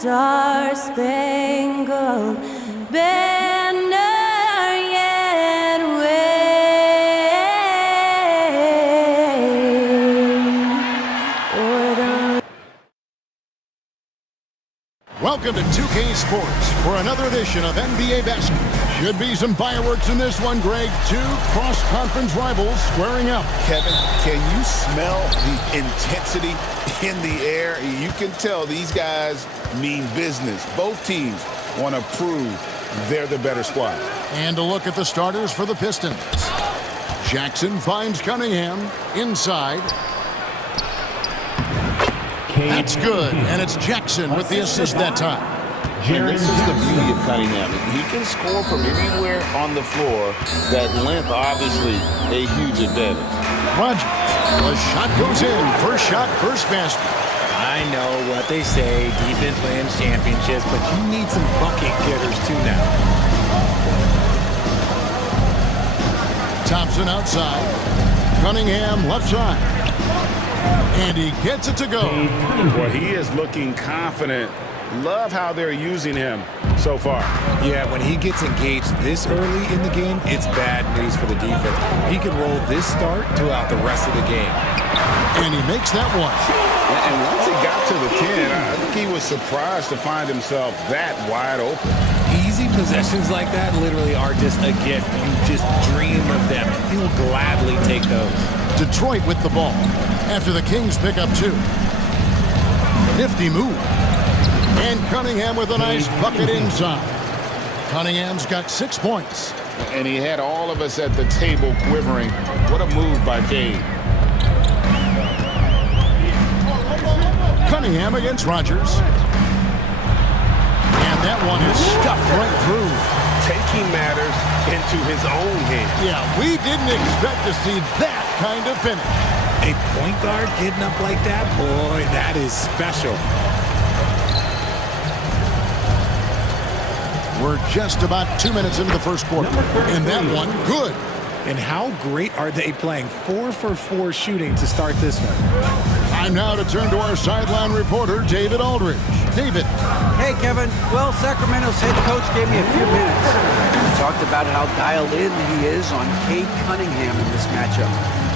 star-spangled banner yet wave. Welcome to 2K Sports for another edition of NBA Basketball. Should be some fireworks in this one, Greg. Two cross-conference rivals squaring up. Kevin, can you smell the intensity in the air? You can tell these guys mean business. Both teams want to prove they're the better squad. And a look at the starters for the Pistons. Jackson finds Cunningham inside. That's good, and it's Jackson with the assist that time. And this is the beauty of Cunningham. He can score from anywhere on the floor. That length, obviously, a huge advantage. Rodgers, the shot goes in. First shot, first basket. I know what they say, defense wins championships, but you need some bucket getters too now. Thompson outside. Cunningham left side. And he gets it to go. Well, he is looking confident. Love how they're using him so far. Yeah, when he gets engaged this early in the game, it's bad news for the defense. He can roll this start throughout the rest of the game. And he makes that one. And once he got to the 10, I think he was surprised to find himself that wide open. Easy possessions like that literally are just a gift. You just dream of them. He will gladly take those. Detroit with the ball after the Kings pick up two. Nifty move. And Cunningham with a nice bucket inside. Cunningham's got 6 points. And he had all of us at the table quivering. What a move by Cade. Cunningham against Rodgers. And that one is stuffed right through. Taking matters into his own hands. Yeah, we didn't expect to see that kind of finish. A point guard getting up like that, boy, that is special. We're just about 2 minutes into the first quarter. And that one, good. And how great are they playing? 4 for 4 shooting to start this one. Time now to turn to our sideline reporter, David Aldridge. David. Hey, Kevin. Well, Sacramento's head coach gave me a few minutes. He talked about how dialed in he is on Cade Cunningham in this matchup.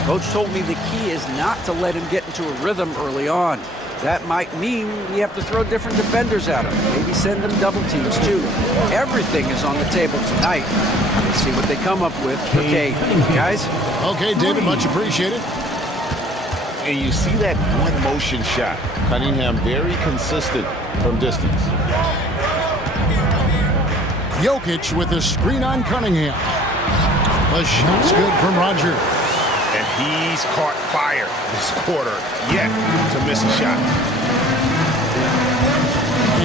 Coach told me the key is not to let him get into a rhythm early on. That might mean we have to throw different defenders at him. Maybe send them double teams, too. Everything is on the table tonight. Let's see what they come up with for Cade. Guys? Okay, David, much appreciated. And you see that one motion shot. Cunningham very consistent from distance. Jokic with the screen on Cunningham. The shot's good from Rodgers. And he's caught fire this quarter, yet to miss a shot.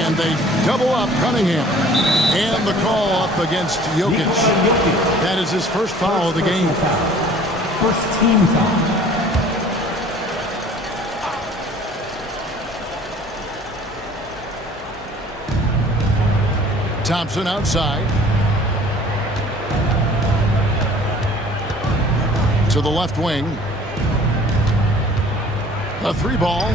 And they double up Cunningham. And the call up against Jokic. That is his first foul of the game. First team foul. Thompson outside. To the left wing. A 3-ball.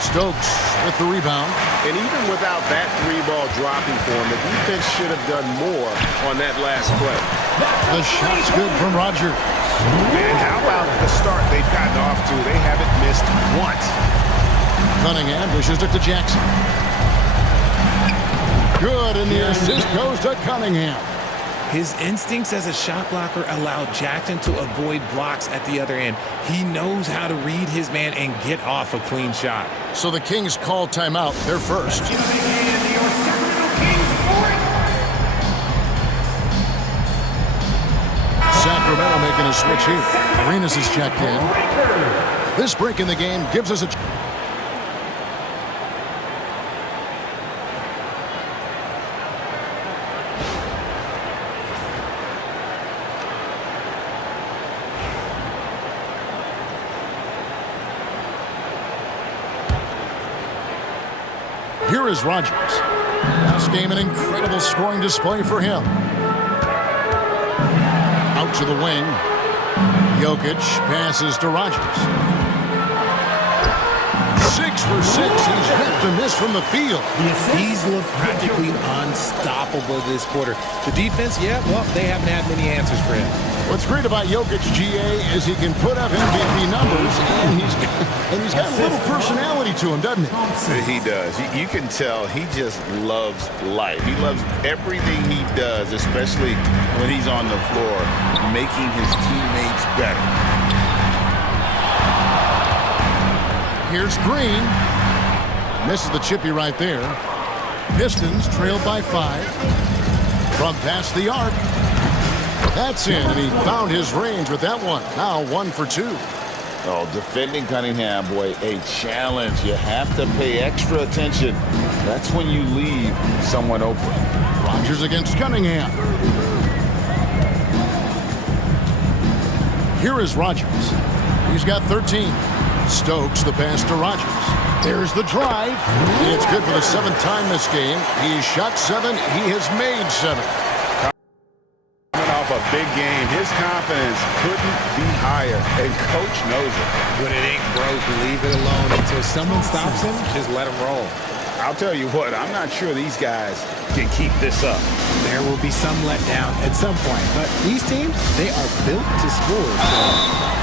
Stokes with the rebound. And even without that 3-ball dropping for him, the defense should have done more on that last play. The shot's good from Rodgers. And how about the start they've gotten off to? They haven't missed once. Cunningham dishes it to Jackson. Good, and the assist goes to Cunningham. His instincts as a shot blocker allowed Jackson to avoid blocks at the other end. He knows how to read his man and get off a clean shot. So the Kings call timeout. They're first. Sacramento making a switch here. Arenas is checked in. This break in the game gives us a... Here is Rodgers. This game, an incredible scoring display for him. Out to the wing. Jokic passes to Rodgers. 6 for 6. He's yet to miss from the field. He's looked practically unstoppable this quarter. The defense, yeah, well, they haven't had many answers for him. What's great about Jokic, GA, is he can put up MVP numbers, and he's got a little personality to him, doesn't he? He does. You can tell he just loves life. He loves everything he does, especially when he's on the floor, making his teammates better. Here's Green. Misses the chippy right there. Pistons trailed by 5. From past the arc. That's in, and he found his range with that one. Now 1 for 2. Oh, defending Cunningham, boy, a challenge. You have to pay extra attention. That's when you leave someone open. Rodgers against Cunningham. Here is Rodgers. He's got 13. Stokes the pass to Rodgers. There's the drive. It's good for the 7th time this game. He's shot 7. He has made 7. Coming off a big game, his confidence couldn't be higher, and coach knows it. When it ain't broke, leave it alone until someone stops him. Just let him roll. I'll tell you what, I'm not sure these guys can keep this up. There will be some letdown at some point, but these teams, they are built to score.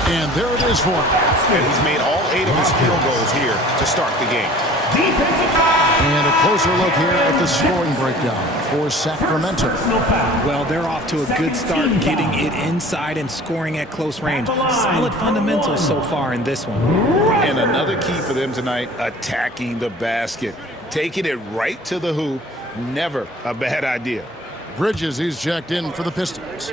And there it is for him. And he's made all 8 of his field goals here to start the game. And a closer look here at the scoring breakdown for Sacramento. Well, they're off to a good start getting it inside and scoring at close range. Solid fundamentals so far in this one. And another key for them tonight, attacking the basket. Taking it right to the hoop, never a bad idea. Bridges, he's checked in for the Pistons.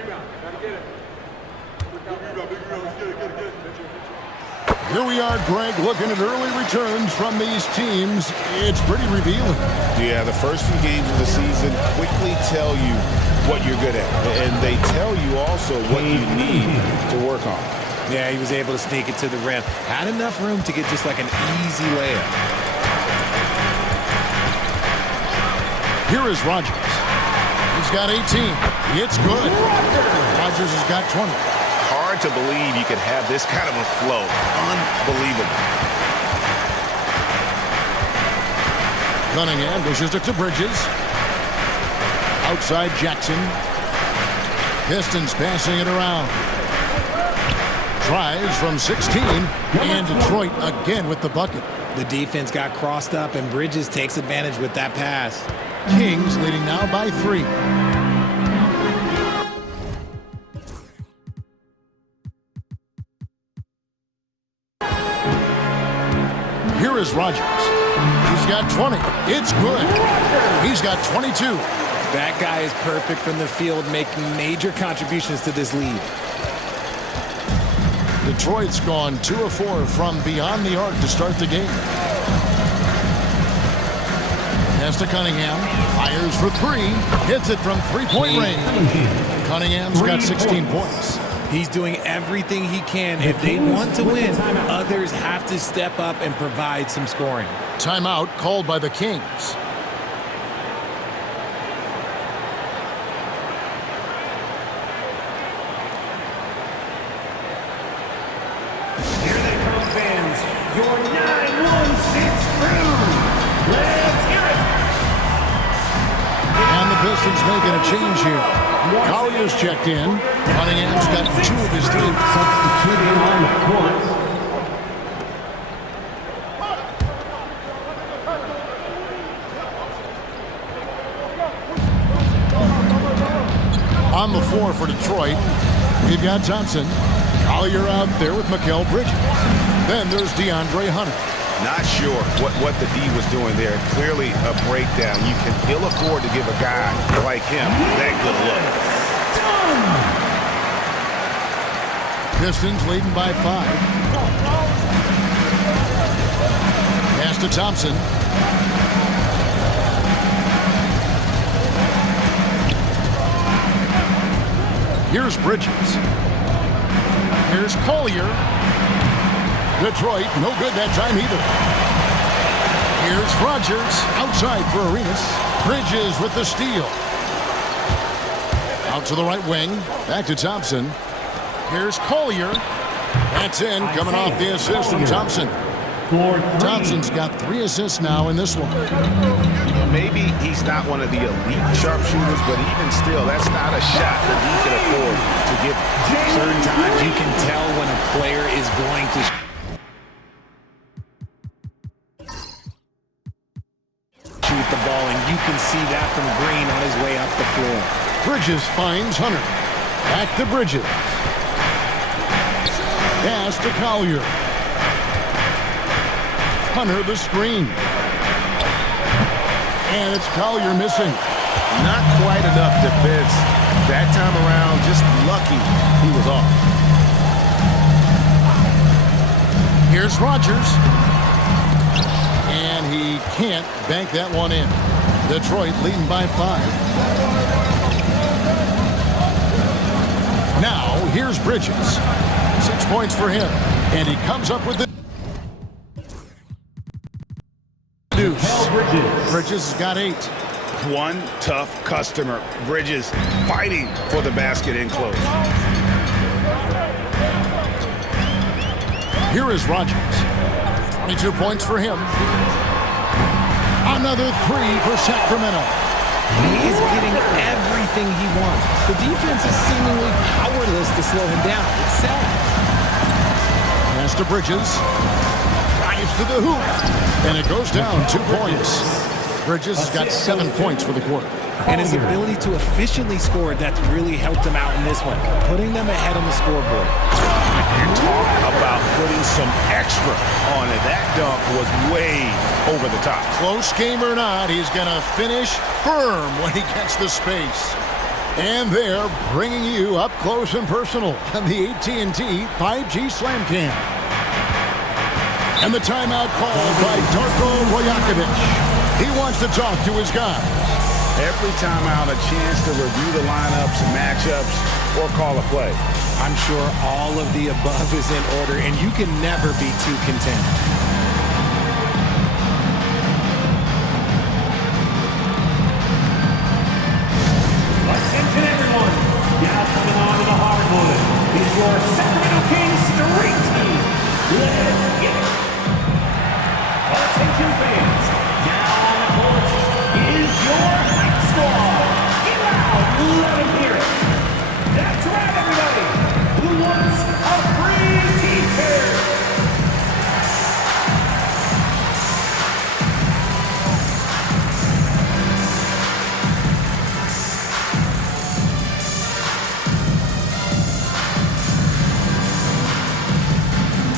Here we are, Greg, looking at early returns from these teams. It's pretty revealing. Yeah, the first few games of the season quickly tell you what you're good at. And they tell you also what you need to work on. Yeah, he was able to sneak it to the rim. Had enough room to get just like an easy layup. Here is Rodgers. He's got 18. It's good. Rodgers has got 20. Hard to believe you could have this kind of a flow. Unbelievable. Cunningham dishes it to Bridges. Outside Jackson. Pistons passing it around. Tries from 16. And Detroit again with the bucket. The defense got crossed up, and Bridges takes advantage with that pass. Kings leading now by 3. Here is Rodgers. He's got 20. It's good. He's got 22. That guy is perfect from the field, making major contributions to this lead. Detroit's gone 2 of 4 from beyond the arc to start the game. Pass to Cunningham. Fires for 3. Hits it from 3-point range. Cunningham's got 16 points. He's doing everything he can. If they want to win, others have to step up and provide some scoring. Timeout called by the Kings. Here they come, fans. Your 916 crew. Let's hear it. And the Pistons making a change here. Collier's checked in. Cunningham's got 2 of his 3. Substituting on the court. On the floor for Detroit, we've got Thompson. Collier out there with Mikal Bridges. Then there's DeAndre Hunter. Not sure what the D was doing there. Clearly a breakdown. You can ill afford to give a guy like him that good look. Pistons leading by 5. Pass to Thompson. Here's Bridges. Here's Collier. Detroit, no good that time either. Here's Rodgers, outside for Arenas. Bridges with the steal. Out to the right wing, back to Thompson. Here's Collier. That's in, coming off the assist from Thompson. for 3. Thompson's got 3 assists now in this one. Maybe he's not one of the elite sharpshooters, but even still, that's not a shot that he can afford to give. Certain times you can tell when a player is going to shoot the ball, and you can see that from Green on his way up the floor. Bridges finds Hunter. Back to Bridges. Pass to Collier. Hunter the screen. And it's Collier missing. Not quite enough defense that time around. Just lucky he was off. Here's Rodgers. And he can't bank that one in. Detroit leading by 5. Now, here's Bridges. 6 points for him. And he comes up with the deuce. Bridges has got 8. One tough customer. Bridges fighting for the basket in close. Here is Rodgers. 22 points for him. Another 3 for Sacramento. He is getting everything he wants. The defense is seemingly powerless to slow him down. It's sad. Pass to Bridges. Drives to the hoop. And it goes down 2 points. Bridges has got 7 points for the quarter. And his ability to efficiently score, that's really helped him out in this one, putting them ahead on the scoreboard. You talk about putting some extra on it. That dunk was way over the top. Close game or not, he's going to finish firm when he gets the space. And they're bringing you up close and personal on the AT&T 5G Slam Cam. And the timeout called by Darko Rajakovic. He wants to talk to his guys. Every timeout, a chance to review the lineups, matchups, or call a play. I'm sure all of the above is in order, and you can never be too content. Attention everyone. Now coming on to the hardwood is your Sacramento Kings Street Team. Let's get it. Attention fans. Now on the court is your hype squad. Get loud. Let them hear it. That's right, everybody. Who wants a free t-shirt?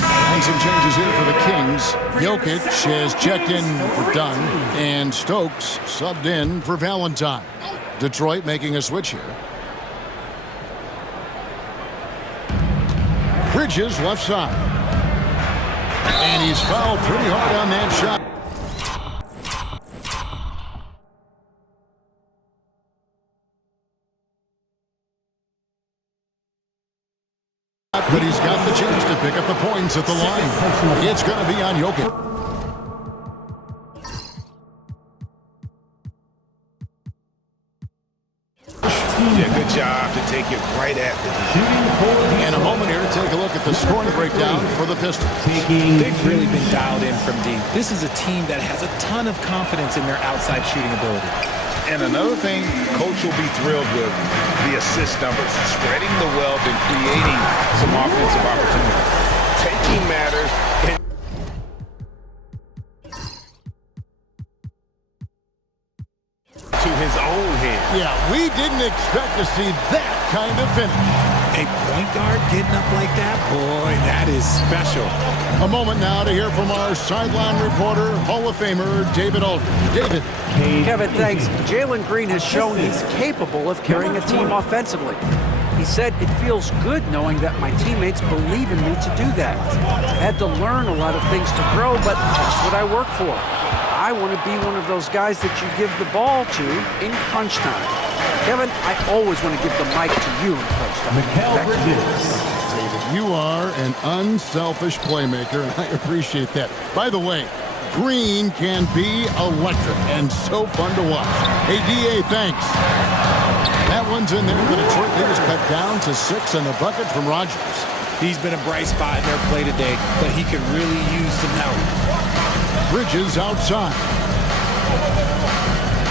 And some changes here for the Kings. Jokic has checked in for Dunn, and Stokes subbed in for Valentine. Detroit making a switch here. Bridges left side. And he's fouled pretty hard on that shot. But he's got the chance to pick up the points at the line. It's going to be on Jokic. Yeah, good job to take it right at them. In a moment here, take a look at the scoring breakdown for the Pistons. They've really been dialed in from deep. This is a team that has a ton of confidence in their outside shooting ability. And another thing, Coach will be thrilled with the assist numbers, spreading the wealth and creating some offensive opportunities. Taking matters to his own hand. Yeah, we didn't expect to see that kind of finish. A point guard getting up like that, boy, that is special. A moment now to hear from our sideline reporter, Hall of Famer David Aldridge. David. Kevin, thanks. Jalen Green has shown he's capable of carrying a team offensively. He said, "It feels good knowing that my teammates believe in me to do that. I had to learn a lot of things to grow, but that's what I work for. I want to be one of those guys that you give the ball to in crunch time." Kevin, I always want to give the mic to you in crunch time. Back to you. David, you are an unselfish playmaker, and I appreciate that. By the way, Green can be electric and so fun to watch. Hey, DA, thanks. That one's in there. The Detroit leaders cut down to 6 and the bucket from Rodgers. He's been a bright spot in their play today, but he could really use some help. Bridges outside.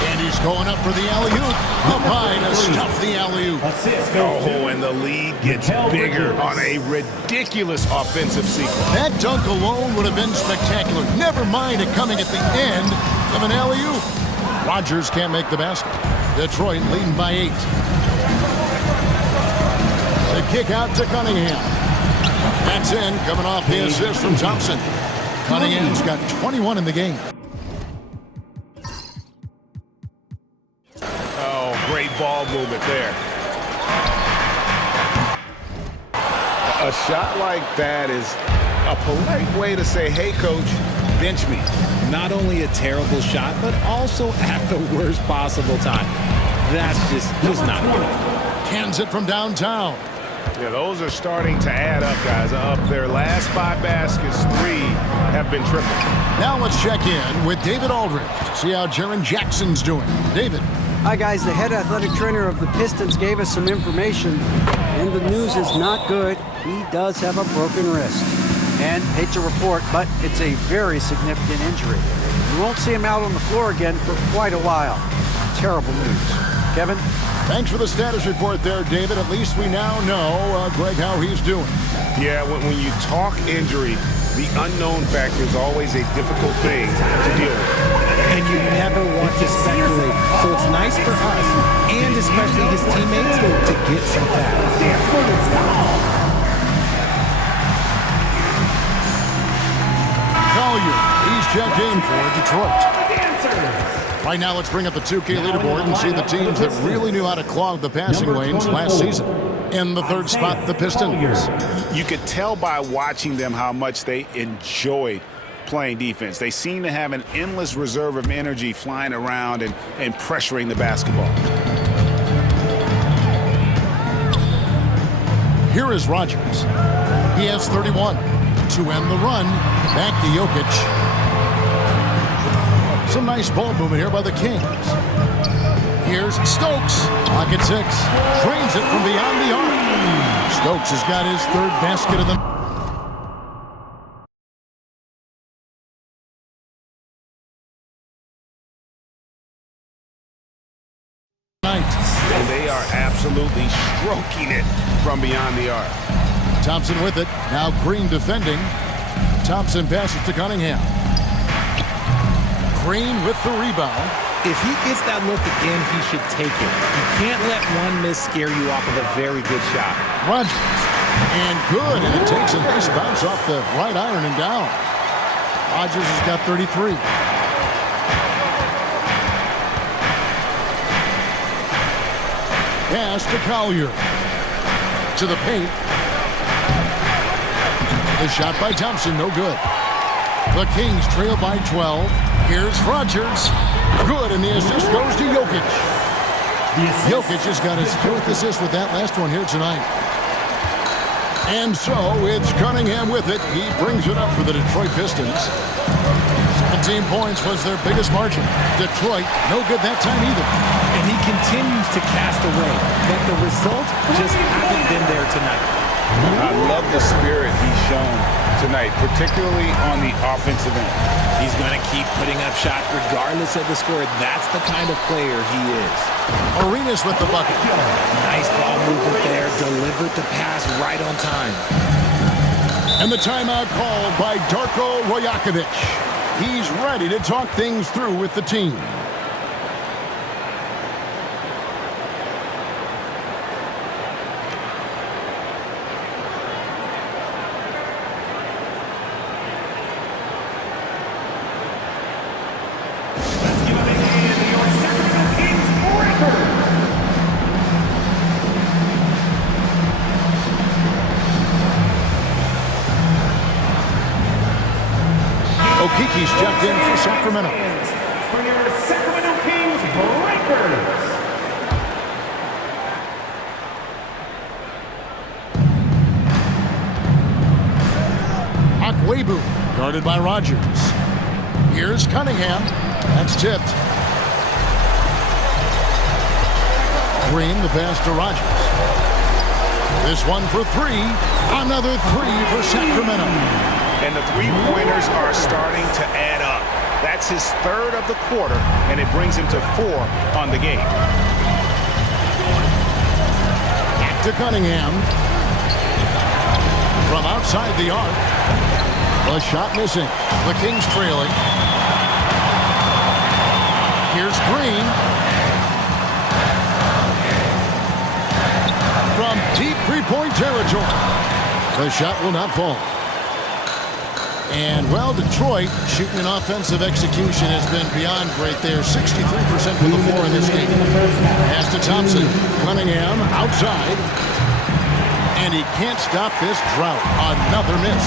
And he's going up for the alley-oop. Up high to stuff the alley-oop. Assist. Oh, and the lead gets bigger on a ridiculous offensive sequence. That dunk alone would have been spectacular. Never mind it coming at the end of an alley-oop. Rodgers can't make the basket. Detroit leading by 8. The kick out to Cunningham. That's in, coming off the assist from Thompson. Cunningham's got 21 in the game. Oh, great ball movement there. A shot like that is a polite way to say, hey, coach, bench me. Not only a terrible shot, but also at the worst possible time. That's just not good. Cans it from downtown. Yeah, those are starting to add up, guys. Up their last 5 baskets, 3 have been triple. Now let's check in with David Aldridge to see how Jaren Jackson's doing. David. Hi, guys. The head athletic trainer of the Pistons gave us some information, and the news is not good. He does have a broken wrist. And hate to report, but it's a very significant injury. We won't see him out on the floor again for quite a while. Terrible news. Kevin? Thanks for the status report there, David. At least we now know, Greg, how he's doing. Yeah, when you talk injury, the unknown factor is always a difficult thing to deal with. And you never want to speculate. So it's nice for us, and especially his teammates, to get some facts. Collier, he's checked in for Detroit. Right now, let's bring up the 2K leaderboard and see the teams that really knew how to clog the passing lanes last season. In the third spot, the Pistons. You could tell by watching them how much they enjoyed playing defense. They seem to have an endless reserve of energy flying around and pressuring the basketball. Here is Rodgers. He has 31. To end the run, back to Jokic. Some nice ball movement here by the Kings. Here's Stokes. Pocket 6. Drains it from beyond the arc. Stokes has got his 3rd basket of the night. And they are absolutely stroking it from beyond the arc. Thompson with it. Now Green defending. Thompson passes to Cunningham. Green with the rebound. If he gets that look again, he should take it. You can't let one miss scare you off of a very good shot. Rodgers. And good. And it takes a nice bounce off the right iron and down. Rodgers has got 33. Pass to Collier. To the paint. The shot by Thompson, no good. The Kings trail by 12. Here's Rodgers. Good, and the assist goes to Jokic. Jokic has got his 4th assist with that last one here tonight. And so it's Cunningham with it. He brings it up for the Detroit Pistons. 17 points was their biggest margin. Detroit, no good that time either. And he continues to cast away, but the results just haven't been there tonight. I love the spirit he's shown tonight, particularly on the offensive end. He's going to keep putting up shots regardless of the score. That's the kind of player he is. Arenas with the bucket. Nice ball movement there. Delivered the pass right on time. And the timeout called by Darko Rajakovic. He's ready to talk things through with the team. Okiki's checked in for Sacramento. For your Sacramento Kings Breakers. Akwebu, guarded by Rodgers. Here's Cunningham. That's tipped. Green, the pass to Rodgers. This one for 3. Another 3 for Sacramento. and the three-pointers are starting to add up. That's his third of the quarter, and it brings him to 4 on the game. Back to Cunningham. From outside the arc. The shot missing. The Kings trailing. Here's Green. From deep three-point territory. The shot will not fall. And, well, Detroit shooting an offensive execution has been beyond great there. 63% from the floor in this game. Pass to Thompson. Cunningham outside. And he can't stop this drought. Another miss.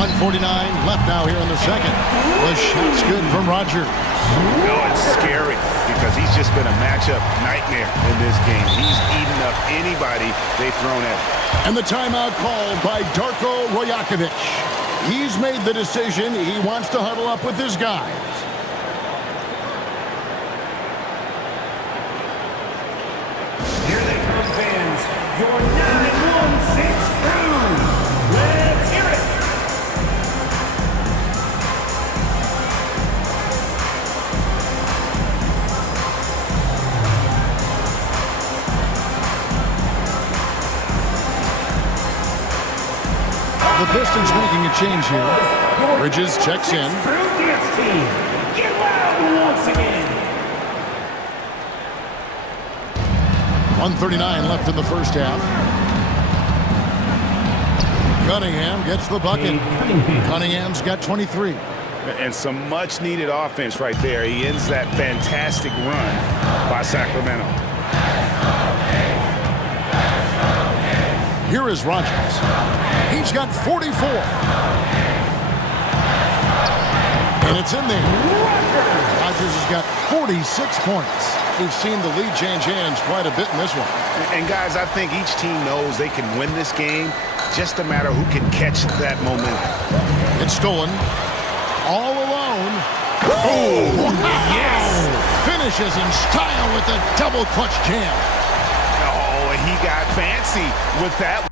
1:49 left now here in the second. The shot's good from Rodgers. No, it's scary because he's just been a matchup nightmare in this game. He's eaten up anybody they've thrown at him. And the timeout called by Darko Rajakovic. He's made the decision. He wants to huddle up with his guys. Here they come, fans. Your 9-1-6 crew. Let's hear it. The Pistons making a change here. Bridges checks in. Crew dance team. Get loud once again. 1:39 left in the first half. Cunningham gets the bucket. Cunningham's got 23. And some much-needed offense right there. He ends that fantastic run by Sacramento. Here is Rodgers. He's got 44. And it's in there. Rodgers has got 46 points. We've seen the lead change hands quite a bit in this one. And guys, I think each team knows they can win this game. Just a matter who can catch that momentum. It's stolen. All alone. Oh, yes! Finishes in style with a double clutch jam. Oh, and he got fancy with that.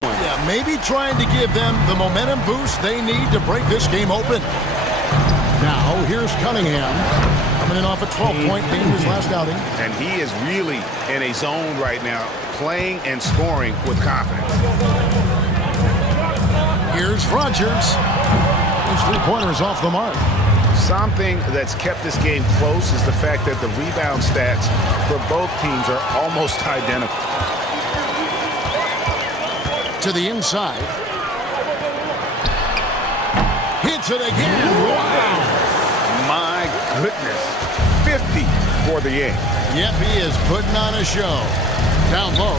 Yeah, maybe trying to give them the momentum boost they need to break this game open. Now, here's Cunningham. Coming in off a 12-point game his last outing. And he is really in a zone right now, playing and scoring with confidence. Here's Rodgers. His three-pointer's off the mark. Something that's kept this game close is the fact that the rebound stats for both teams are almost identical. To the inside. Hits it again. Wow. My goodness. 50 for the game. Yep, he is putting on a show. Down low,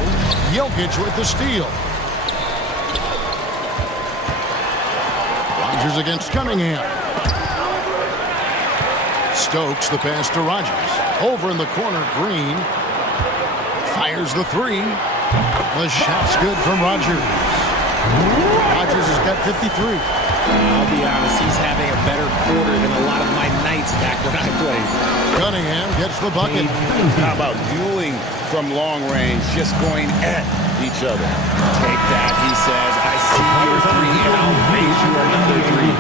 Jokic with the steal. Rodgers against Cunningham. Stokes the pass to Rodgers. Over in the corner, Green. Fires the three. The shot's good from Rodgers. Rodgers has got 53. I'll be honest, he's having a better quarter than a lot of my nights back when I played. Cunningham gets the bucket. How about dueling from long range, just going at each other? Take that, he says. I see your three, and I'll raise you another three.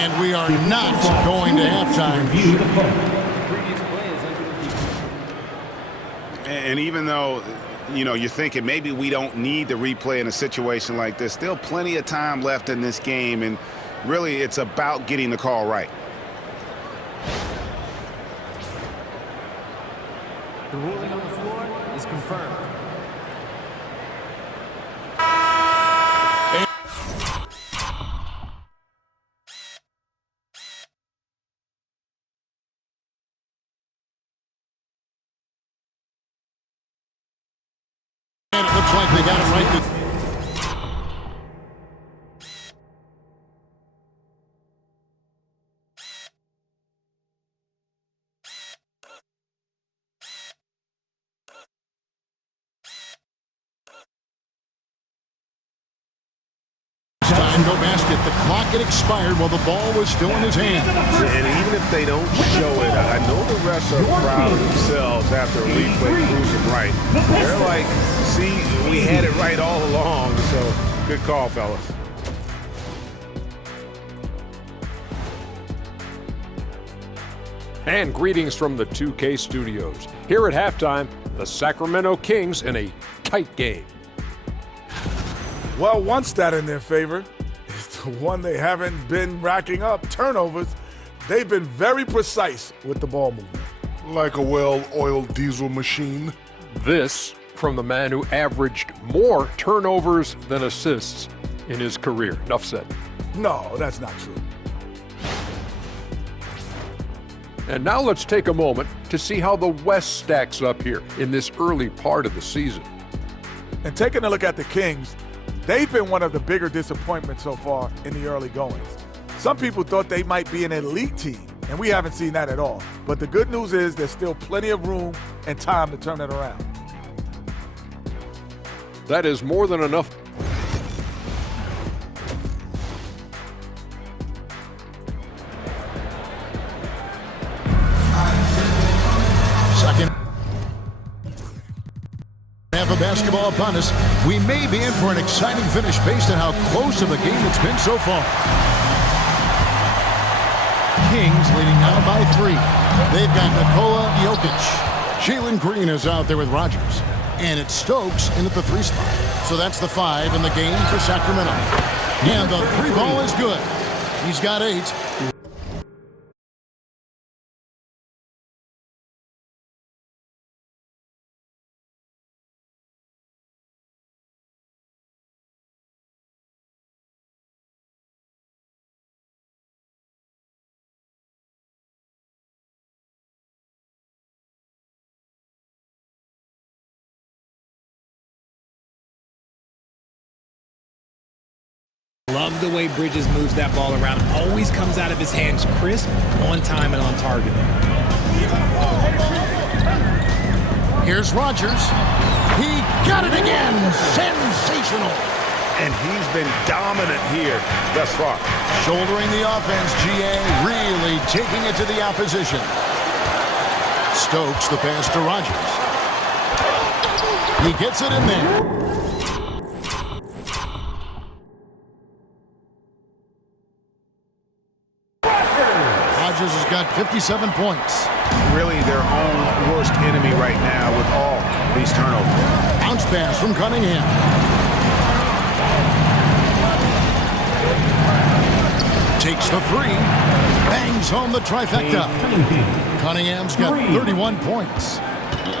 And we are not going to halftime. And even though, you know, you're thinking maybe we don't need the replay in a situation like this, still plenty of time left in this game, and really it's about getting the call right. The ruling on the floor is confirmed. And it looks like they got it right. Go basket. The clock had expired while the ball was still in his hand. And even if they don't show it, I know the refs are proud of themselves after a lead play proves them right. They're like, see, we had it right all along, so good call, fellas. And greetings from the 2K studios. Here at halftime, the Sacramento Kings in a tight game. Well, one stat in their favor is the one they haven't been racking up, turnovers. They've been very precise with the ball movement. Like a well-oiled diesel machine. This from the man who averaged more turnovers than assists in his career. Enough said. No, that's not true. And now let's take a moment to see how the West stacks up here in this early part of the season. And taking a look at the Kings, they've been one of the bigger disappointments so far in the early goings. Some people thought they might be an elite team, and we haven't seen that at all. But the good news is there's still plenty of room and time to turn it around. That is more than enough. Second half of basketball upon us. We may be in for an exciting finish based on how close of a game it's been so far. Kings leading now by 3. They've got Nikola Jokic. Jalen Green is out there with Rodgers. And it's Stokes in at the 3 spot. So that's the 5 in the game for Sacramento. And the 3 ball is good. He's got 8. Love the way Bridges moves that ball around. Always comes out of his hands crisp, on time, and on target. Here's Rodgers. He got it again. Sensational. And he's been dominant here thus far. Shouldering the offense, GA really taking it to the opposition. Stokes the pass to Rodgers. He gets it in there. Rodgers has got 57 points. Really their own worst enemy right now with all these turnovers. Bounce pass from Cunningham. Takes the 3. Bangs home the trifecta. Cunningham's got 31 points.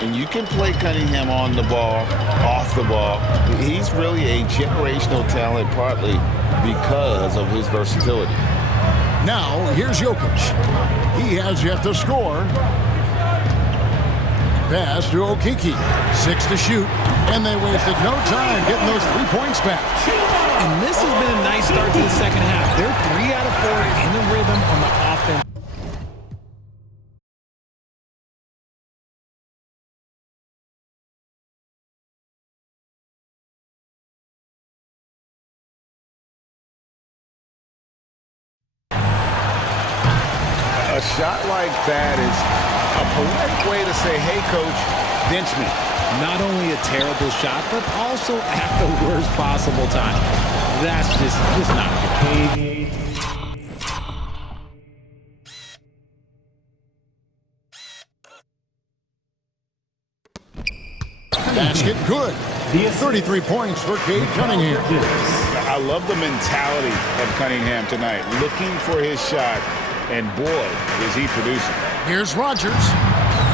And you can play Cunningham on the ball, off the ball. He's really a generational talent partly because of his versatility. Now, here's Jokic. He has yet to score. Pass to Okeke. 6 to shoot. And they wasted no time getting those 3 points back. And this has been a nice start to the second half. They're 3 out of 4 in the rhythm on the offense. A shot like that is a polite way to say, hey, coach, bench me. Not only a terrible shot, but also at the worst possible time. That's just not good. Basket good. 33 points for Cade Cunningham. I love the mentality of Cunningham tonight, looking for his shot, and boy, is he producing. Here's Rodgers.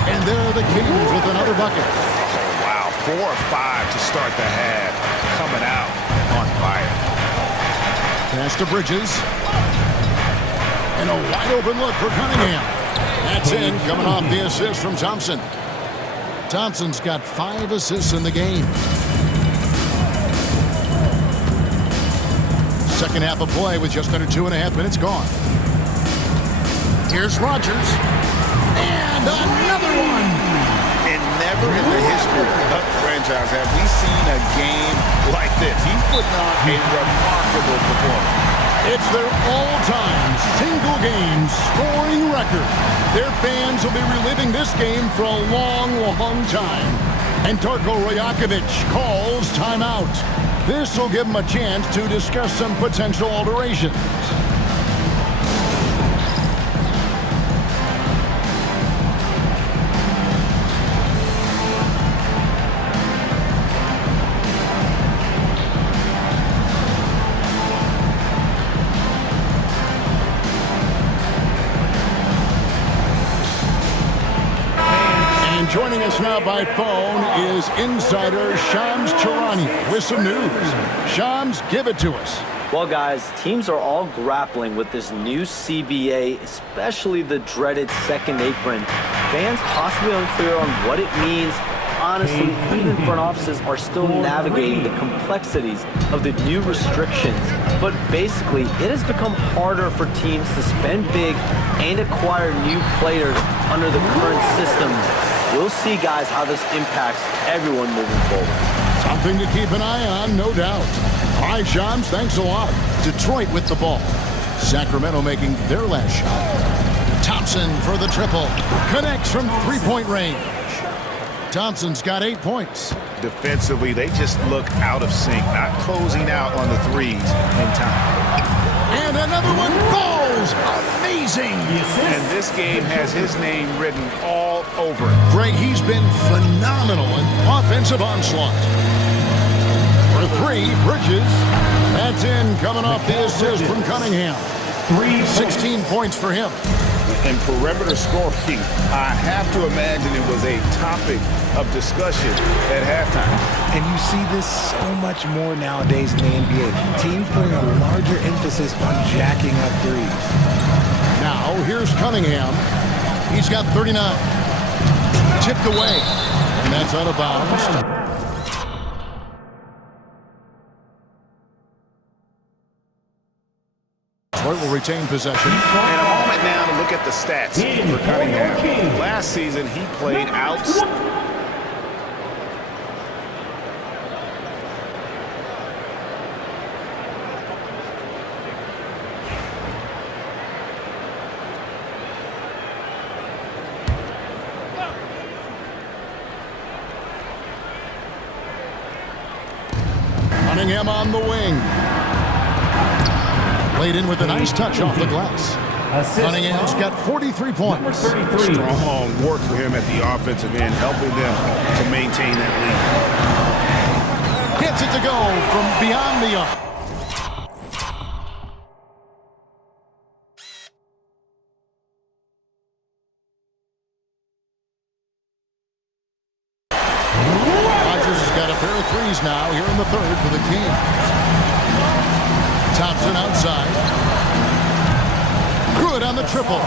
And there are the Kings with another bucket. Oh, wow, 4 or 5 to start the half, coming out on fire. Pass to Bridges. And a wide open look for Cunningham. That's in, coming off the assist from Thompson. Thompson's got 5 assists in the game. Second half of play with just under 2.5 minutes gone. Here's Rodgers. And another one. And never in the history Franchise, have we seen a game like this? He's putting on a remarkable performance. It's their all-time single-game scoring record. Their fans will be reliving this game for a long, long time. And Darko Rajakovic calls timeout. This will give him a chance to discuss some potential alterations. Joining us now by phone is insider Shams Charania with some news. Shams, give it to us. Well, guys, teams are all grappling with this new CBA, especially the dreaded second apron. Fans possibly unclear on what it means. Honestly, even front offices are still navigating the complexities of the new restrictions. But basically, it has become harder for teams to spend big and acquire new players under the current system. We'll see, guys, how this impacts everyone moving forward. Something to keep an eye on, no doubt. All right, Shams, thanks a lot. Detroit with the ball. Sacramento making their last shot. Thompson for the triple. Connects from three-point range. Thompson's got 8 points. Defensively, they just look out of sync, not closing out on the threes in time. And another one falls. Amazing. And this game has his name written all over it. Greg, he's been phenomenal in offensive onslaught. For three, Bridges. That's in, coming off the assist from Cunningham. 16 points for him. And perimeter scoring, I have to imagine it was a topic of discussion at halftime. And you see this so much more nowadays in the NBA. Teams putting a larger emphasis on jacking up threes. Now, here's Cunningham. He's got 39. Tipped away. And that's out of bounds. Detroit will retain possession. And a moment now to look at the stats for Cunningham. Last season, he played out. Cunningham on the wing. Played in with a nice touch off the glass. Cunningham's got 43 points. Strong work for him at the offensive end, helping them to maintain that lead. Gets it to go from beyond the arc. Rodgers has got a pair of threes now here in the third for the Kings. Thompson outside. Good on the triple.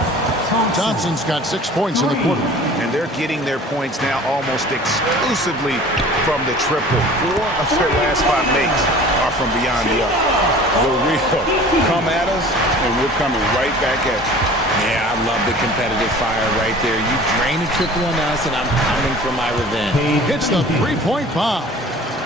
Thompson's got 6 points in the quarter. And they're getting their points now almost exclusively from the triple. 4 of their last 5 makes are from beyond the arc. The real come at us, and we're coming right back at you. Yeah, I love the competitive fire right there. You drain a triple on us, and I'm coming for my revenge. Hits the three-point bomb.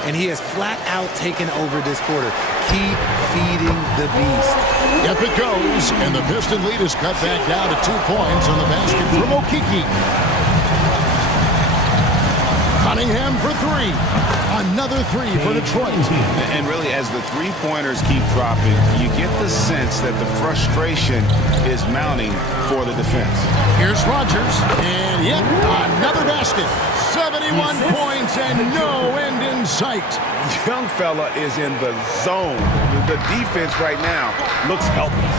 And he has flat out taken over this quarter. Keep feeding the beast. Yep, it goes. And the Piston lead is cut back down to 2 points on the basket from Okiki. Cunningham for three. Another three for Detroit. And really, as the three-pointers keep dropping, you get the sense that the frustration is mounting for the defense. Here's Rodgers. And yep, another basket. 71 points and no end in sight. Young fella is in the zone. The defense right now looks helpless.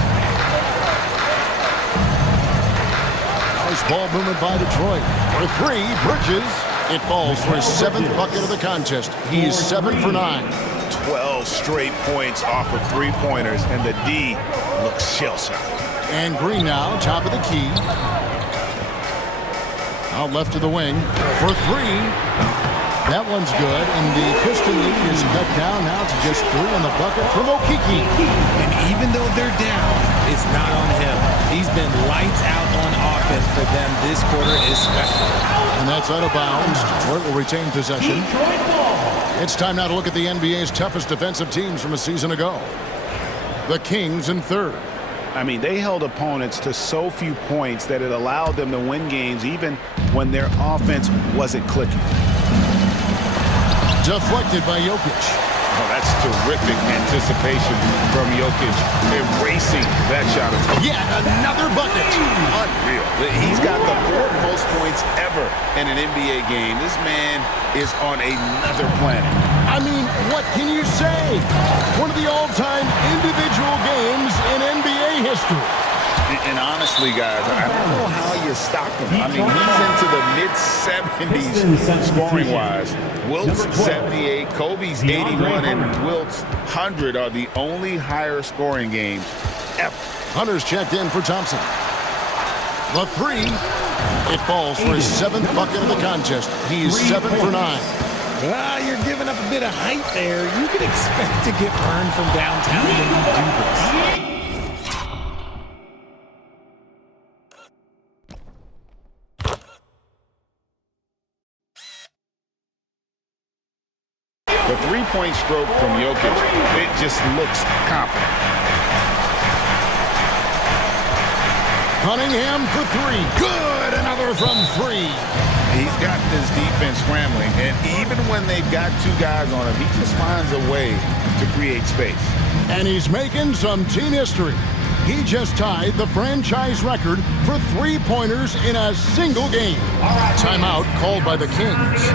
Nice ball movement by Detroit. For three, Bridges. It falls for his 7th bucket of the contest. He is 7 for 9. 12 straight points off of three-pointers, and the D looks shell-shocked. And Green now, top of the key. Out left to the wing. For three. That one's good, and the Piston lead is cut down now to just 3 on the bucket from Okiki. And even though they're down, It's not on him. He's been lights out on offense for them this quarter especially. And that's out of bounds. Detroit will retain possession. It's time now to look at the NBA's toughest defensive teams from a season ago. The Kings in third. I mean, they held opponents to so few points that it allowed them to win games even when their offense wasn't clicking. Deflected by Jokic. Oh, that's terrific anticipation from Jokic, erasing that shot. Yet another bucket. Unreal. He's got the fourth most points ever in an NBA game. This man is on another planet. I mean, what can you say? One of the all-time individual games in NBA history. And honestly, guys, I don't know how you stop him. I mean, he's into the mid-70s scoring-wise. Wilt's 78, Kobe's 81, and Wilt's 100 are the only higher scoring games ever. Hunter's checked in for Thompson. The three. It falls for his 7th bucket of the contest. He's 7 for 9. You're giving up a bit of height there. You can expect to get burned from downtown when you do this. The three-point stroke from Jokic, it just looks confident. Cunningham for three. Good, another from three. He's got this defense scrambling, and even when they've got two guys on him, he just finds a way to create space. And he's making some team history. He just tied the franchise record for three-pointers in a single game. Timeout called by the Kings.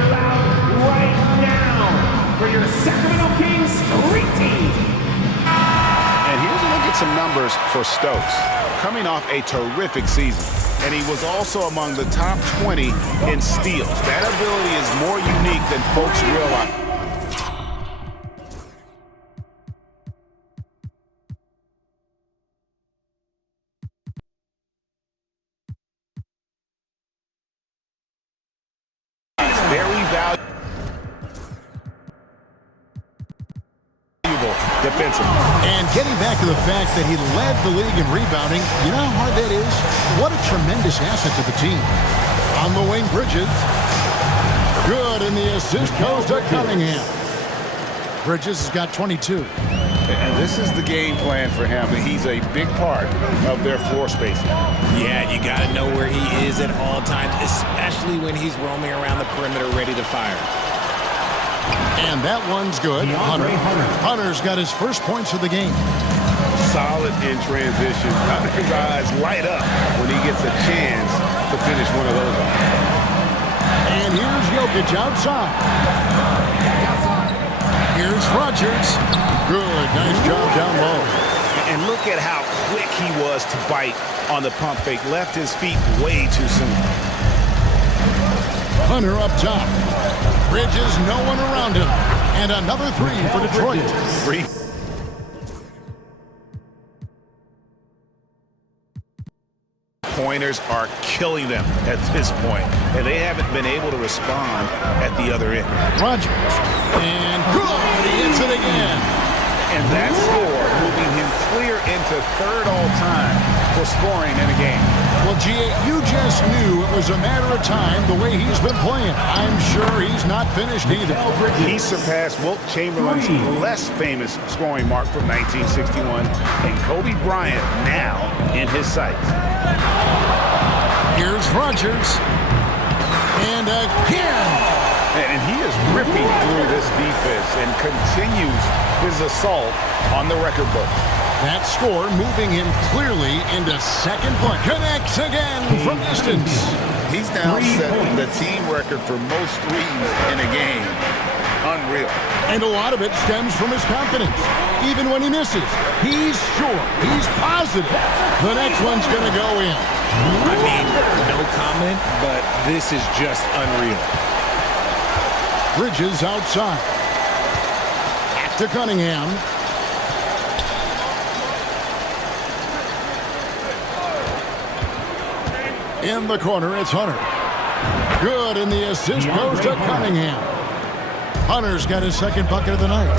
Right now for your Sacramento Kings Street Team. And here's a look at some numbers for Stokes. Coming off a terrific season, and he was also among the top 20 in steals. That ability is more unique than folks realize. Very valuable defensively. And getting back to the fact that he led the league in rebounding, you know how hard that is? What a tremendous asset to the team. On the wing, Bridges. Good, and the assist goes to Cunningham. Bridges has got 22. And this is the game plan for him. He's a big part of their floor spacing. Yeah, you got to know where he is at all times, especially when he's roaming around the perimeter ready to fire. And that one's good. Hunter's got his first points of the game. Solid in transition. His eyes light up when he gets a chance to finish one of those off. And here's Jokic outside. Here's Rodgers. Good, nice job down low. And look at how quick he was to bite on the pump fake. Left his feet way too soon. Hunter up top. Bridges, no one around him. And another three for Detroit. Three. Pointers are killing them at this point, and they haven't been able to respond at the other end. Rodgers. And good, he hits it again. And that score moving him clear into third all-time for scoring in a game. Well, G.A., you just knew it was a matter of time the way he's been playing. I'm sure he's not finished either. He surpassed Wilt Chamberlain's less famous scoring mark from 1961, and Kobe Bryant now in his sights. Here's Rodgers. And again. And he is ripping through this defense and continues his assault on the record book. That score moving him clearly into second place. Connects again from distance. He's now set the team record for most threes in a game. Unreal. And a lot of it stems from his confidence. Even when he misses, he's sure, he's positive the next one's going to go in. I mean, no comment, but this is just unreal. Bridges outside. Back to Cunningham. In the corner, it's Hunter. Good, and the assist goes to Cunningham. Hunter's got his second bucket of the night.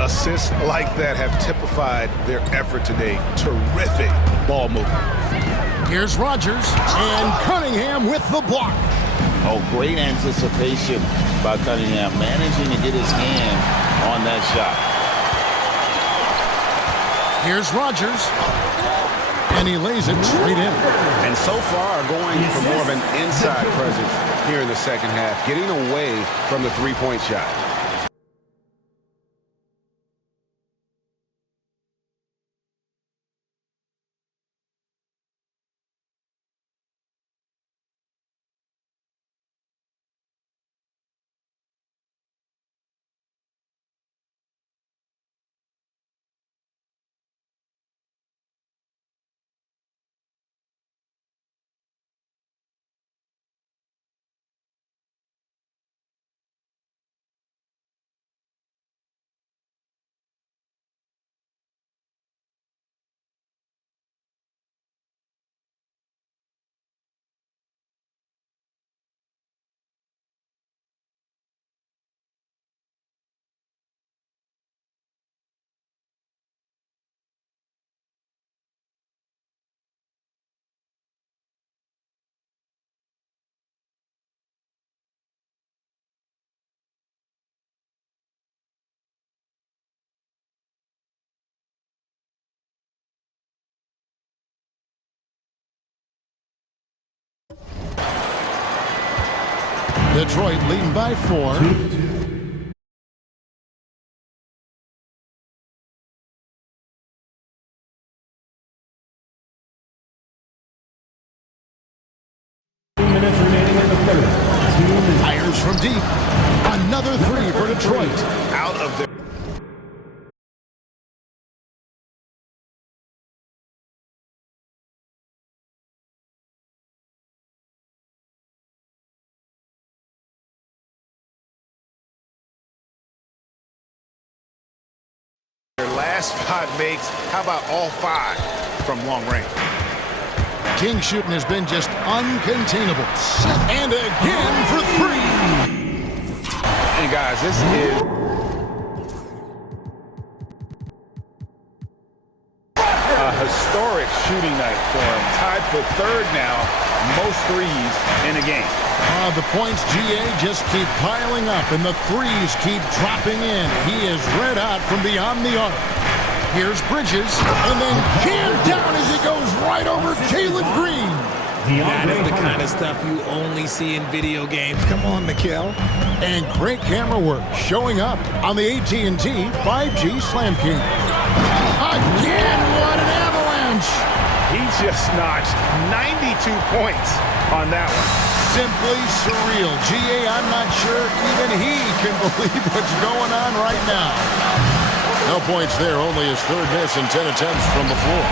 Assists like that have typified their effort today. Terrific ball movement. Here's Rodgers, and Cunningham with the block. Oh, great anticipation by Cunningham, managing to get his hand on that shot. Here's Rodgers, and he lays it straight in. And so far, going for more of an inside presence here in the second half, getting away from the three-point shot. Detroit leading by 4. Minutes remaining in the third. Fires from deep. Another 3 for Detroit. Out of the their last 5 makes. How about all 5 from long range? King shooting has been just uncontainable. And again for 3. And guys, this is a historic shooting night for him. Tied for 3rd now, most threes in a game. The points, GA, just keep piling up, and the threes keep dropping in. He is red hot from beyond the arc. Here's Bridges, and then jammed down as he goes right over Jalen Green. That is the kind of stuff you only see in video games. Come on, Mikhail. And great camera work showing up on the AT&T 5G Slam King. Again, what an avalanche! He just notched 92 points on that one. Simply surreal. GA, I'm not sure even he can believe what's going on right now. No points there, only his 3rd miss and 10 attempts from the floor.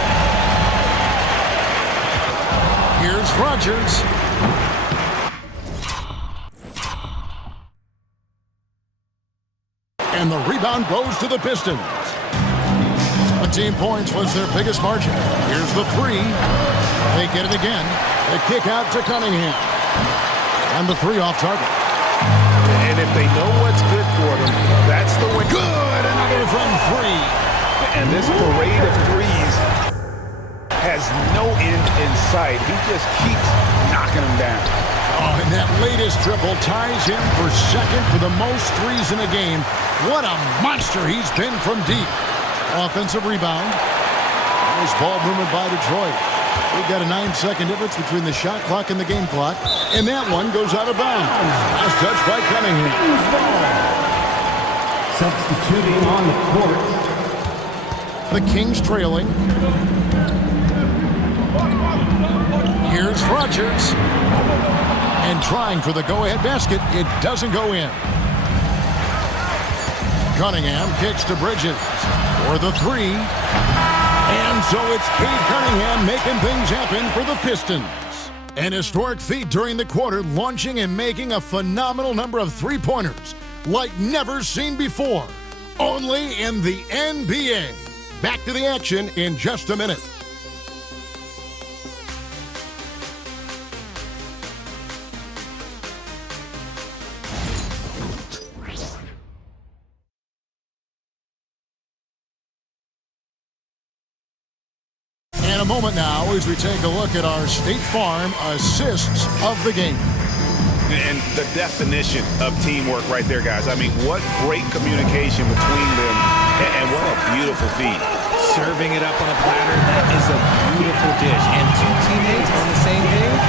Here's Rodgers. And the rebound goes to the Pistons. 17 points was their biggest margin. Here's the 3. They get it again. They kick out to Cunningham. And the 3 off target. And if they know what's good for them, that's the way. Good! Another from 3. And this parade of threes has no end in sight. He just keeps knocking them down. Oh, and that latest triple ties him for 2nd for the most threes in a game. What a monster he's been from deep. Offensive rebound. Nice ball movement by Detroit. We've got a 9-second difference between the shot clock and the game clock. And that one goes out of bounds. Last touch by Cunningham. Substituting on the court. The Kings trailing. Here's Rodgers. And trying for the go-ahead basket. It doesn't go in. Cunningham kicks to Bridges for the 3. And so it's Cade Cunningham making things happen for the Pistons. An historic feat during the quarter, launching and making a phenomenal number of three-pointers like never seen before. Only in the NBA. Back to the action in just a minute. And a moment now as we take a look at our State Farm assists of the game. And the definition of teamwork right there, guys. I mean, what great communication between them, and what a beautiful feed. Serving it up on a platter, that is a beautiful dish. And two teammates on the same page.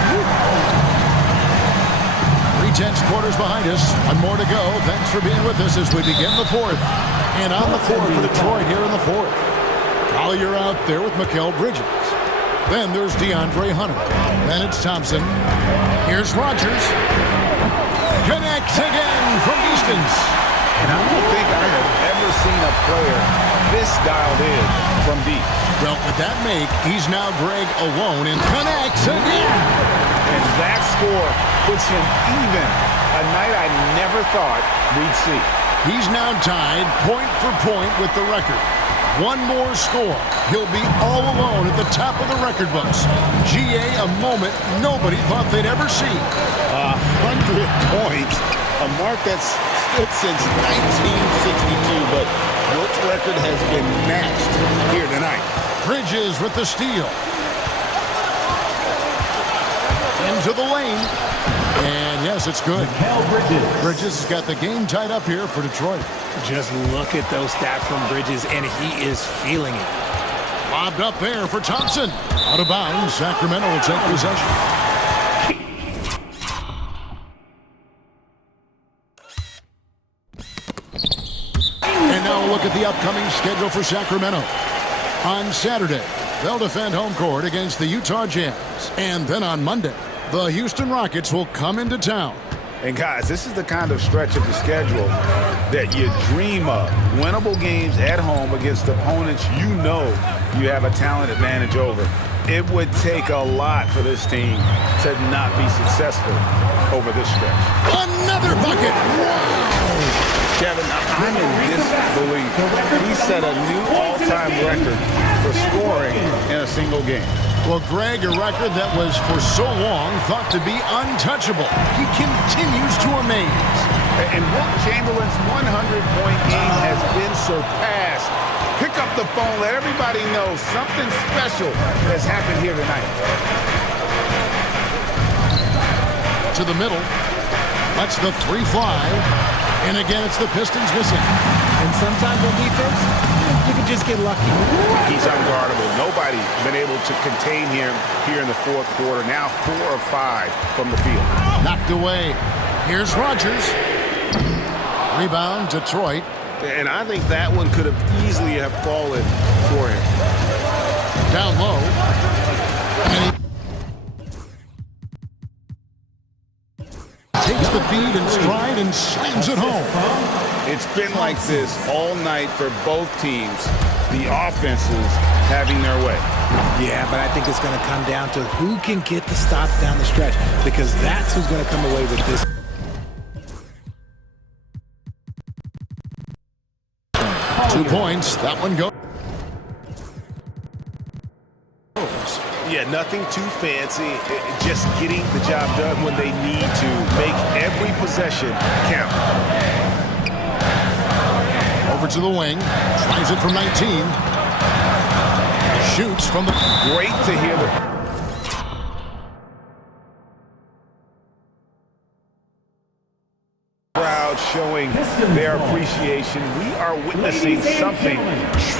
3/10 quarters behind us. One more to go. Thanks for being with us as we begin the fourth. And on the floor for Detroit here in the fourth. Collier out there with Mikal Bridges. Then there's DeAndre Hunter. Then it's Thompson. Here's Rodgers. Connects again from distance. And I don't think I have ever seen a player this dialed in from deep. Well, with that make, he's now Greg alone and connects again. And that score puts him even. A night I never thought we'd see. He's now tied point for point with the record. One more score. He'll be all alone at the top of the record books. GA, a moment nobody thought they'd ever see. 100 points, a mark that's stood since 1962, but Wilt's record has been matched here tonight. Bridges with the steal. Into the lane. And yes, it's good. Bridges has got the game tied up here for Detroit. Just look at those stats from Bridges, and he is feeling it. Lobbed up there for Thompson. Out of bounds, Sacramento will take possession. And now a look at the upcoming schedule for Sacramento. On Saturday, they'll defend home court against the Utah Jazz. And then on Monday, the Houston Rockets will come into town. And guys, this is the kind of stretch of the schedule that you dream of. Winnable games at home against opponents you know you have a talent advantage over. It would take a lot for this team to not be successful over this stretch. Another bucket! Wow! Kevin, I'm in disbelief. He set a new all-time record for scoring in a single game. Well, Greg, a record that was for so long thought to be untouchable. He continues to amaze. And Wilt Chamberlain's 100-point game has been surpassed. Pick up the phone, let everybody know something special has happened here tonight. To the middle. Lets the three fly. And again, it's the Pistons missing. And sometimes on defense, you can just get lucky. He's unguardable. Nobody been able to contain him here in the fourth quarter. Now 4 of 5 from the field. Knocked away. Here's Rodgers. Rebound, Detroit. And I think that one could have easily have fallen for him. Down low. And he takes the feed in stride and slams it home. It's been like this all night for both teams. The offenses having their way. Yeah, but I think it's going to come down to who can get the stops down the stretch, because that's who's going to come away with this. 2 points. That one goes. Yeah, nothing too fancy. Just getting the job done when they need to. Make every possession count. Over to the wing. Tries it from 19. Shoots from the... Great to hear the... crowd showing their appreciation. We are witnessing something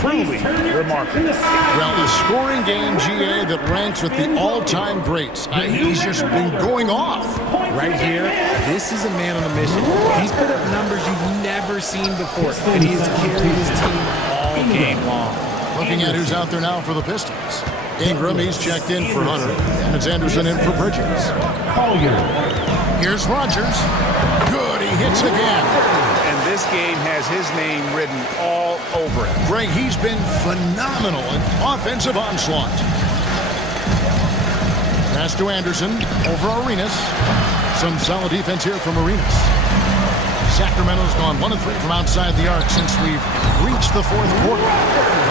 truly remarkable. Well, a scoring game, GA, that ranks with the all-time greats. He's just been going off. Right here, this is a man on a mission. He's put up numbers you've never seen before, and he's carried his team all game long. Looking at who's out there now for the Pistons. Ingram, he's checked in for Hunter, and it's Anderson in for Bridges. Here's Rodgers. Good, he hits again. And this game has his name written all over it. Greg, he's been phenomenal in offensive onslaught. Pass to Anderson over Arenas. Some solid defense here from Arenas. Sacramento's gone 1 of 3 from outside the arc since we've reached the fourth quarter.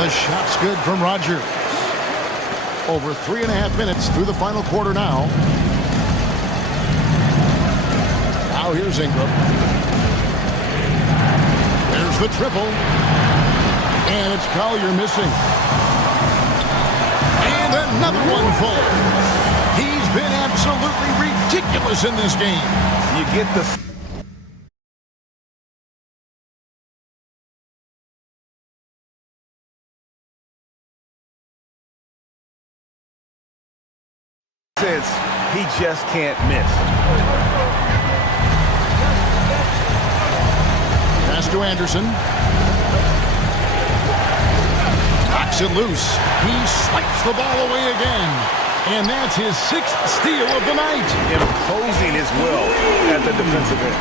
The shot's good from Rodgers. Over 3.5 minutes through the final quarter now. Now here's Ingram. There's the triple. And it's Collier missing. And And another one falls. He's been absolutely ridiculous in this game. You get the sense he just can't miss. Pass to Anderson. Knocks it loose. He swipes the ball away again. And that's his 6th steal of the night. Imposing his will at the defensive end.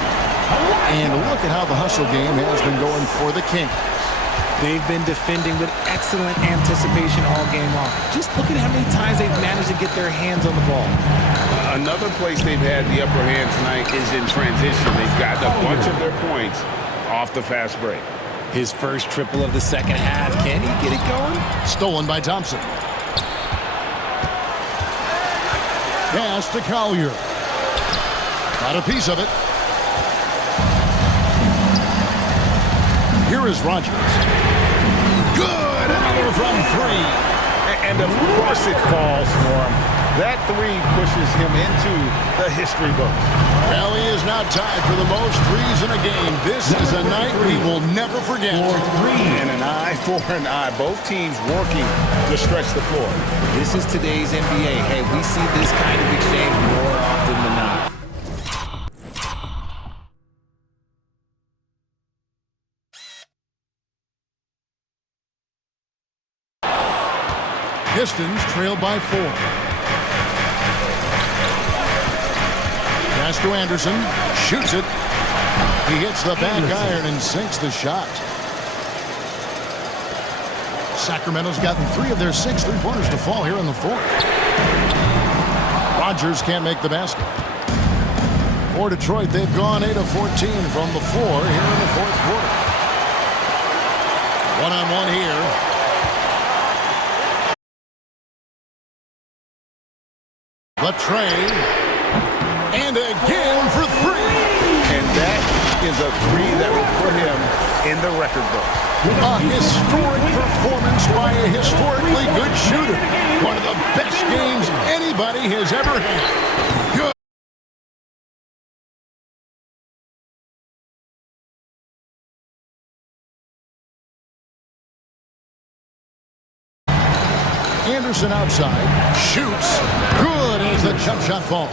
And look at how the hustle game has been going for the Kings. They've been defending with excellent anticipation all game long. Just look at how many times they've managed to get their hands on the ball. Another place they've had the upper hand tonight is in transition. They've got a bunch of their points off the fast break. His first triple of the second half. Can he get it going? Stolen by Thompson. Pass to Collier. Got a piece of it. Here is Rodgers. Good! Another from 3. And of course it falls for him. That 3 pushes him into the history books. Well, he is now tied for the most threes in a game. This is a night we will never forget. And an eye for an eye. Both teams working to stretch the floor. This is today's NBA. Hey, we see this kind of exchange more often than not. Pistons trailed by 4. Pass to Anderson. Shoots it. He hits the back iron and sinks the shot. Sacramento's gotten 3 of their 6 3-pointers to fall here in the 4th. Rodgers can't make the basket. For Detroit, they've gone 8 of 14 from the floor here in the 4th quarter. One-on-one here. The tray, and again for 3. And that is a 3 that will put him in the record book. A historic performance by a historically good shooter. One of the best games anybody has ever had. Good. Anderson outside, shoots, good as the jump shot falls.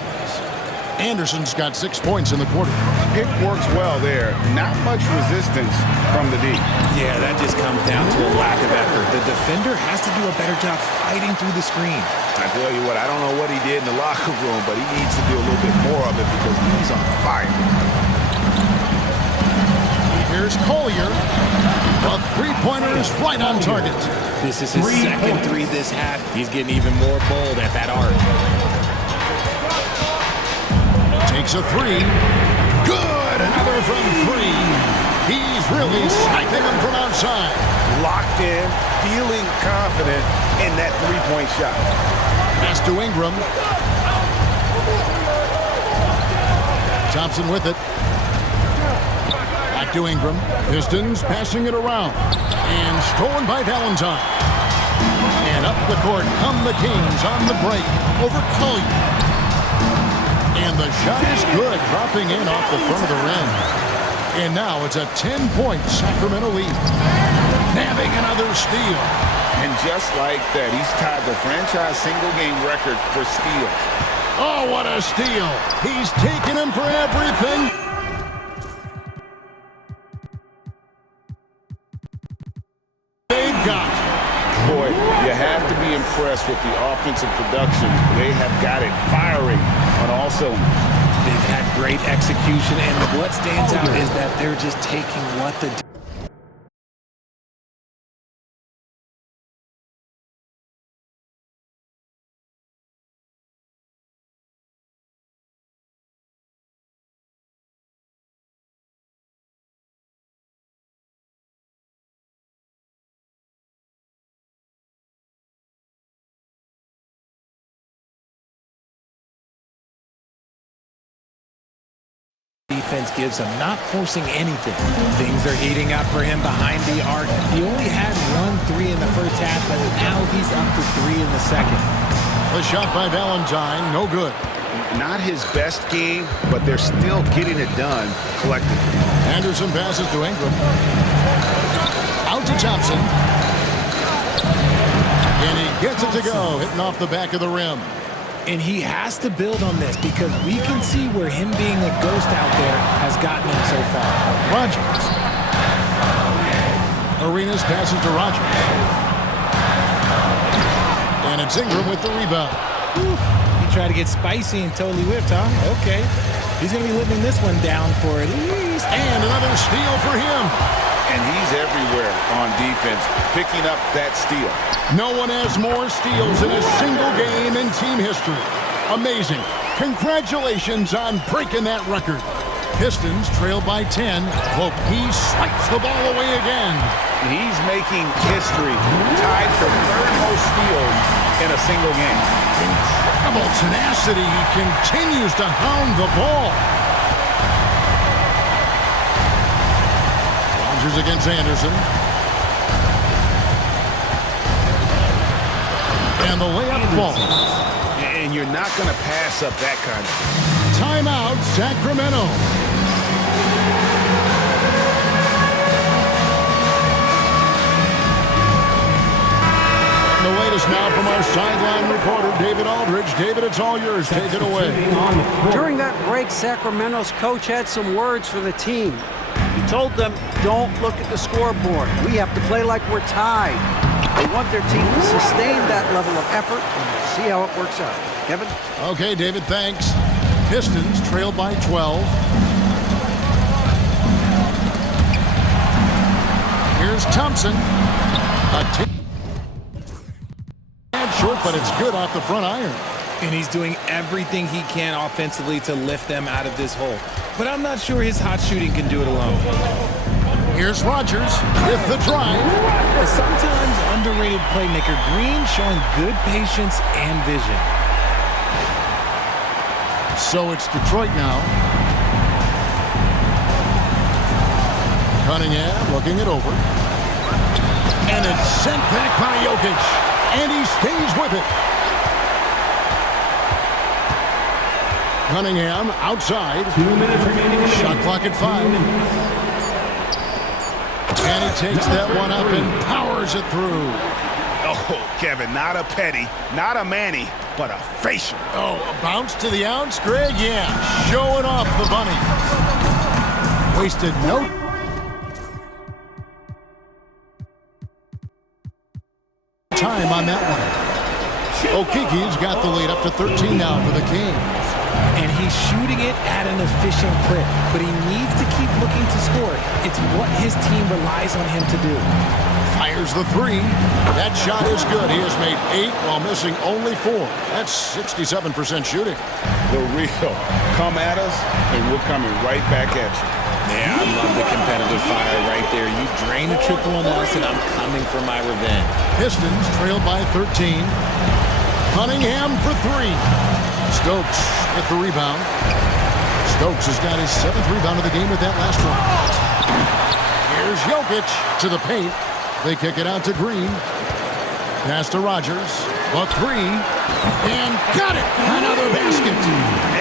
Anderson's got 6 points in the quarter. It works well there. Not much resistance from the D. Yeah, that just comes down to a lack of effort. The defender has to do a better job fighting through the screen. I tell you what, I don't know what he did in the locker room, but he needs to do a little bit more of it because he's on fire. Here's Collier. The 3-pointer is right on target. This is his second 3 this half. He's getting even more bold at that arc. Takes a 3. Good! Another from 3. He's really sniping him from outside. Locked in, feeling confident in that 3-point shot. Pass to Ingram. Thompson with it. Back to Ingram. Pistons passing it around. And stolen by Valentine. And up the court come the Kings on the break over Collier. And the shot is good, dropping in off the front of the rim. And now it's a 10-point Sacramento lead. Nabbing another steal. And just like that, he's tied the franchise single-game record for steals. Oh, what a steal. He's taking him for everything. They've got. Boy, you have to be impressed with the offensive production. They have got it firing on all cylinders. They've had great execution, and what stands out is that they're just taking what the defense gives him, not forcing anything. Things are heating up for him behind the arc. He only had 1 3 in the first half, but now he's up to 3 in the second. The shot by Valentine, no good. Not his best game, but they're still getting it done collectively. Anderson passes to Ingram. Out to Thompson. And he gets it to go, hitting off the back of the rim. And he has to build on this because we can see where him being a ghost out there has gotten him so far. Rodgers. Arenas passes to Rodgers. And it's Ingram with the rebound. He tried to get spicy and totally whiffed, huh? Okay. He's going to be living this one down for at least. And another steal for him. And he's everywhere on defense, picking up that steal. No one has more steals in a single game in team history. Amazing. Congratulations on breaking that record. Pistons trail by 10. Well, he swipes the ball away again. He's making history, tied for third most steals in a single game. Incredible tenacity. He continues to hound the ball. Rodgers against Anderson. And the layup falls. And you're not going to pass up that kind of timeout, Sacramento. The latest now from our sideline reporter, David Aldridge. David, it's all yours. Take it away. During that break, Sacramento's coach had some words for the team. He told them, don't look at the scoreboard. We have to play like we're tied. They want their team to sustain that level of effort and see how it works out. Kevin? Okay, David, thanks. Pistons trail by 12. Here's Thompson. Short, but it's good off the front iron. And he's doing everything he can offensively to lift them out of this hole. But I'm not sure his hot shooting can do it alone. Here's Rodgers with the drive. A sometimes underrated playmaker, Green showing good patience and vision. So it's Detroit now. Cunningham looking it over. And it's sent back by Jokic. And he stays with it. Cunningham outside. 2 minutes remaining. Shot clock at 5. And he takes that one up and powers it through. Oh, Kevin, not a petty, not a Manny, but a facial. Oh, a bounce to the ounce, Greg? Yeah, showing off the bunny. Wasted no time on that one. Okiki's got the lead up to 13 now for the Kings. And he's shooting it at an efficient clip, but he needs to keep looking to score. It's what his team relies on him to do. Fires the 3. That shot is good. He has made 8 while missing only 4. That's 67% shooting. The real. Come at us, and we're coming right back at you. Yeah, I love the competitive fire right there. You drain a triple on us, and I'm coming for my revenge. Pistons trail by 13. Cunningham for 3. Stokes with the rebound. Stokes has got his 7th rebound of the game with that last one. Here's Jokic to the paint. They kick it out to Green. Pass to Rodgers. The 3. And got it. Another basket.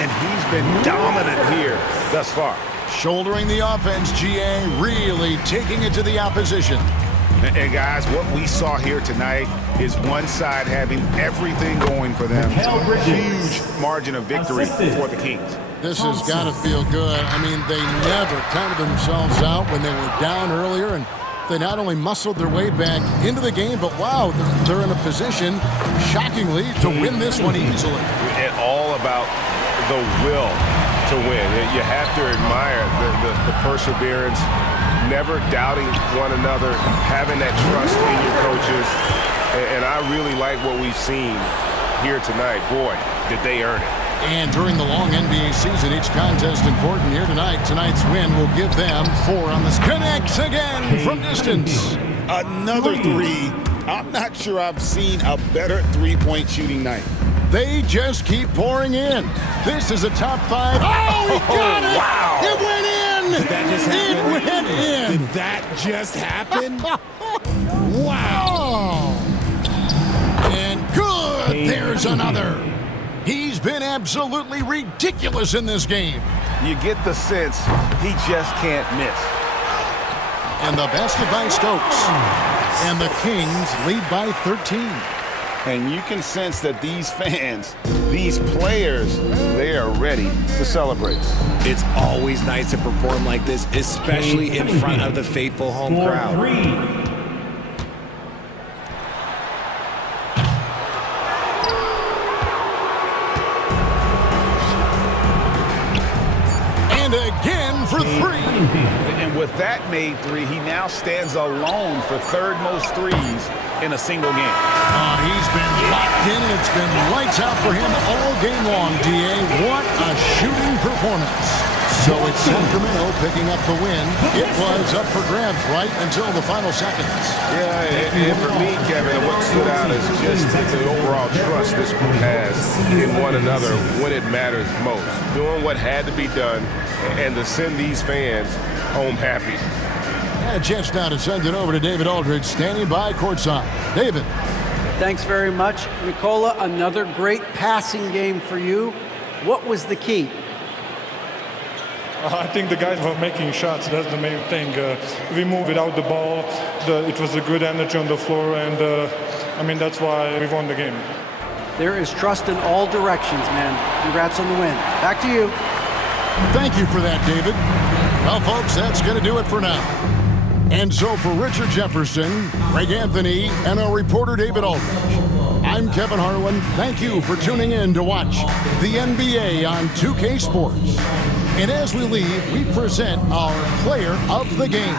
And he's been dominant here thus far. Shouldering the offense, GA really taking it to the opposition. And guys, what we saw here tonight is one side having everything going for them. Huge margin of victory for the Kings. This has got to feel good. I mean, they never counted themselves out when they were down earlier, and they not only muscled their way back into the game, but wow, they're in a position, shockingly, to win this one easily. It's all about the will to win. You have to admire the perseverance, never doubting one another, having that trust in your coaches. And I really like what we've seen here tonight. Boy, did they earn it. And during the long NBA season, each contest important here tonight. Tonight's win will give them 4 on this. Connects again from distance. Another 3. I'm not sure I've seen a better three-point shooting night. They just keep pouring in. This is a top 5. Oh, he got it! Wow. It went in! Did that just happen? It went in! Did that just happen? Wow. Oh. And good! There's another. He's been absolutely ridiculous in this game. You get the sense he just can't miss. And the basket by Stokes. And the Kings lead by 13. And you can sense that these fans, these players, they are ready to celebrate. It's always nice to perform like this, especially in front of the faithful home crowd. And again for 3. And with that made 3, he now stands alone for third most threes in a single game. He's been locked in, and it's been lights out for him all game long, D.A. What a shooting performance. So it's Sacramento picking up the win. It was up for grabs right until the final seconds. Yeah, and for me, Kevin, what stood out is just the overall trust this group has in one another when it matters most. Doing what had to be done and to send these fans home happy. And a chance now to send it over to David Aldridge, standing by courtside. David. Thanks very much. Nicola, another great passing game for you. What was the key? I think the guys were making shots. That's the main thing. We moved without the ball. It was a good energy on the floor, and that's why we won the game. There is trust in all directions, man. Congrats on the win. Back to you. Thank you for that, David. Well, folks, that's going to do it for now. And so for Richard Jefferson, Greg Anthony, and our reporter David Aldridge, I'm Kevin Harlan. Thank you for tuning in to watch the NBA on 2K Sports. And as we leave, we present our player of the game.